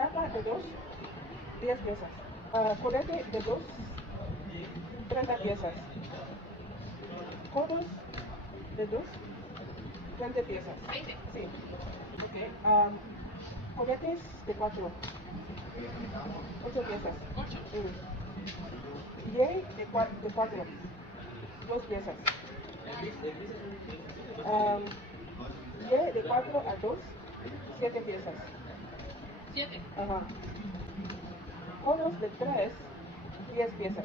Tapa de dos, 10 piezas. Colete de dos, 30 piezas. Codos de dos, 20 piezas. 20. Sí. Okay. Coletes de 4, 8 piezas. 8. Y de 4, 2 piezas. Y de 4 a 2, 7 piezas. 7. Ajá. Codos de 3, 10 piezas.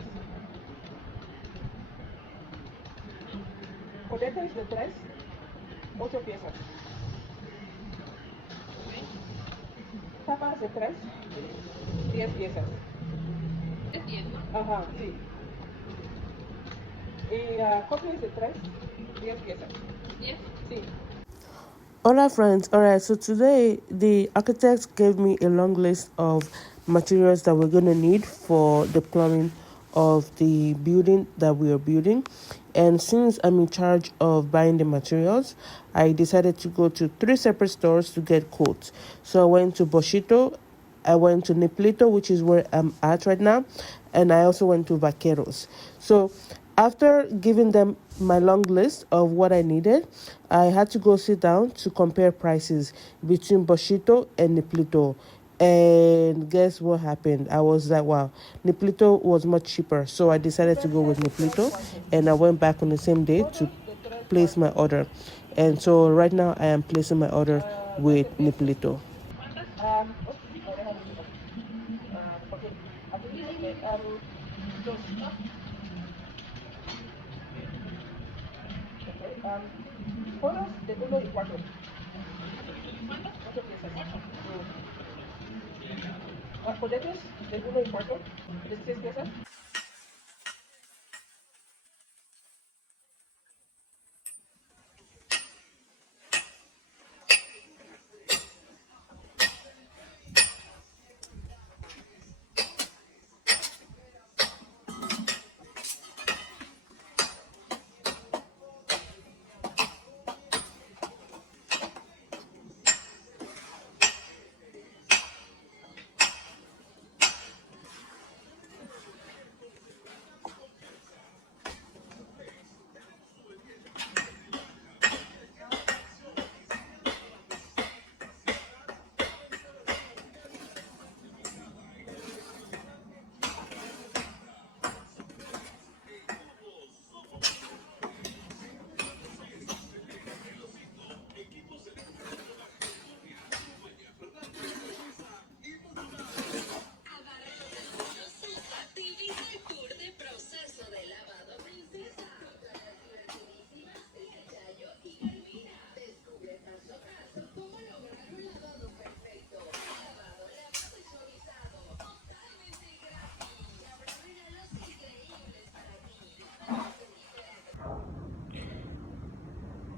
Coletes de 3, 8 piezas. Tapas de 3, 10 piezas. Es 10, ¿no? Ajá, sí. Y cofres de 3, 10 piezas. 10. Sí. Hola friends, alright, so today the architect gave me a long list of materials that we're going to need for the plumbing of the building that we are building. And since I'm in charge of buying the materials, I decided to go to 3 separate stores to get quotes. So I went to Boschito, I went to Niplito, which is where I'm at right now, and I also went to Vaqueros. So after giving them my long list of what I needed, I had to go sit down to compare prices between Boschito and Niplito. And guess what happened? I was like, wow, Niplito was much cheaper. So I decided to go with Niplito, and I went back on the same day to place my order. And so right now I am placing my order with Niplito. Okay. Aquí dice que dos. Okay. Codos de 1 y 4. 8 piezas. 8. Coletes de 1 y 4, 16 piezas.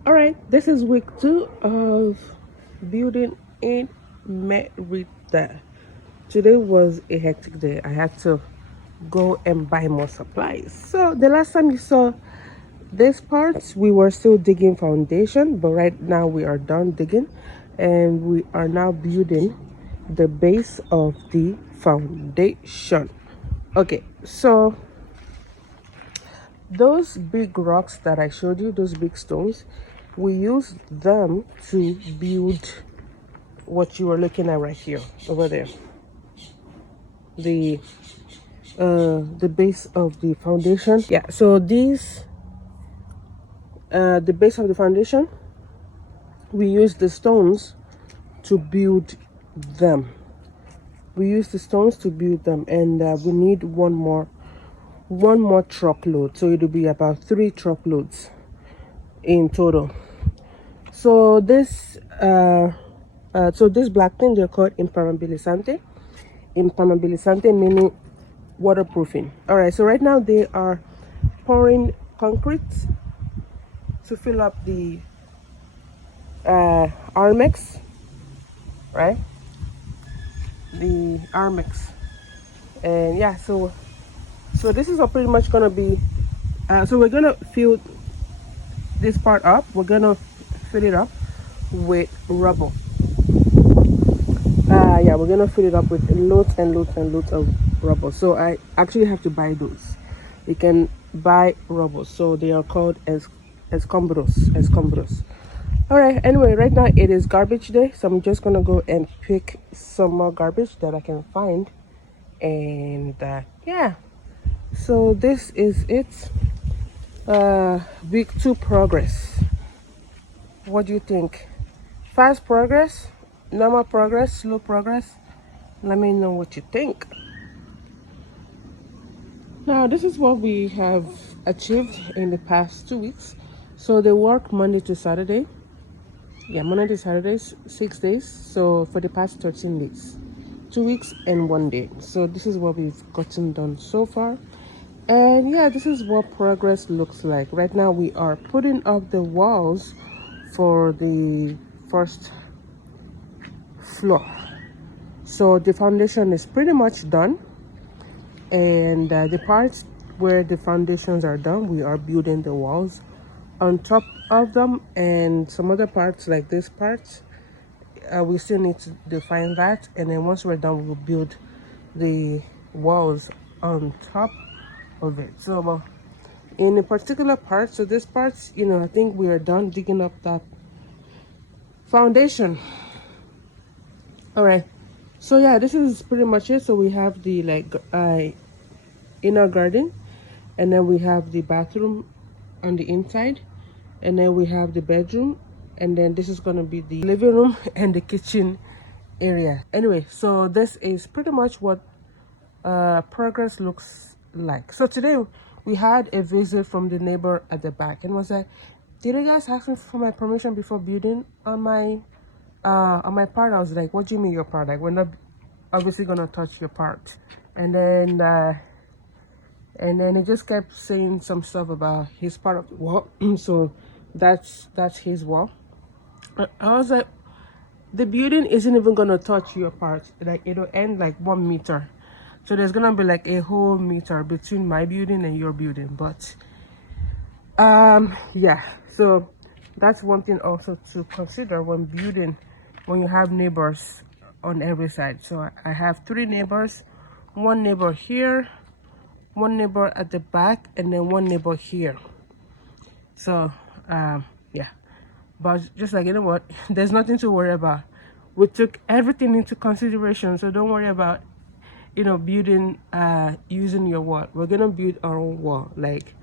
Alright, this is week 2 of building in Merida. Today was a hectic day. I had to go and buy more supplies. So the last time you saw this part, we were still digging foundation, but right now we are done digging and we are now building the base of the foundation. Okay, so those big rocks that I showed you, those big stones, we use them to build what you are looking at right here, over there. The base of the foundation. Yeah, so these, the base of the foundation, we use the stones to build them. We use the stones to build them, and we need one more truckload, so it'll be about 3 truckloads in total. So this this black thing, they're called impermeabilizante meaning waterproofing. All right, so right now they are pouring concrete to fill up the Armex, right? The Armex. And yeah, so this is pretty much gonna be so we're gonna fill this part up. We're gonna fill it up with rubble. Yeah, we're gonna fill it up with loads and loads and loads of rubble. So I actually have to buy those. You can buy rubble, so they are called as escombros. All right, anyway, right now it is garbage day, so I'm just gonna go and pick some more garbage that I can find. And yeah, so this is it. Week 2 progress. What do you think? Fast progress, normal progress, slow progress? Let me know what you think. Now, this is what we have achieved in the past 2 weeks. So they work Monday to Saturday. Yeah, Monday to Saturdays, 6 days. So for the past 13 days, 2 weeks and 1 day. So this is what we've gotten done so far. And yeah, this is what progress looks like. Right now we are putting up the walls for the first floor. So the foundation is pretty much done. And the parts where the foundations are done, we are building the walls on top of them. And some other parts like this part, we still need to define that. And then once we're done, we'll build the walls on top of it. So in a particular part, so this part, I think we are done digging up that foundation. All right, so yeah, this is pretty much it. So we have the inner garden, and then we have the bathroom on the inside, and then we have the bedroom, and then this is going to be the living room and the kitchen area. Anyway, so this is pretty much what progress looks like. So today we had a visit from the neighbor at the back, and was like, did you guys ask me for my permission before building on my part? I was like, what do you mean your part? Like, we're not obviously gonna touch your part. And then he just kept saying some stuff about his part of the wall. So that's his wall. I was like, the building isn't even gonna touch your part. Like, it'll end like 1 meter. So there's gonna be like a whole meter between my building and your building. But yeah, so that's one thing also to consider when building, when you have neighbors on every side. So I have 3 neighbors, 1 neighbor here, 1 neighbor at the back, and then 1 neighbor here. So yeah, but just like, you know what, there's nothing to worry about. We took everything into consideration, so don't worry about building using your wall. We're gonna build our own wall, like,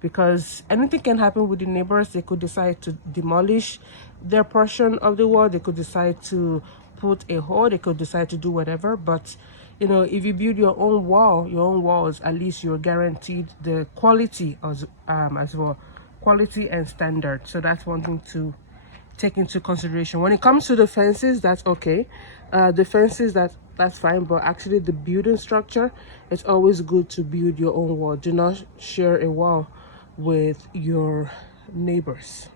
because anything can happen with the neighbors. They could decide to demolish their portion of the wall, they could decide to put a hole, they could decide to do whatever. But if you build your own walls, at least you're guaranteed the quality as well, quality and standard. So that's one thing to take into consideration. When it comes to the fences, that's okay. The fences, that's fine, but actually the building structure, it's always good to build your own wall. Do not share a wall with your neighbors.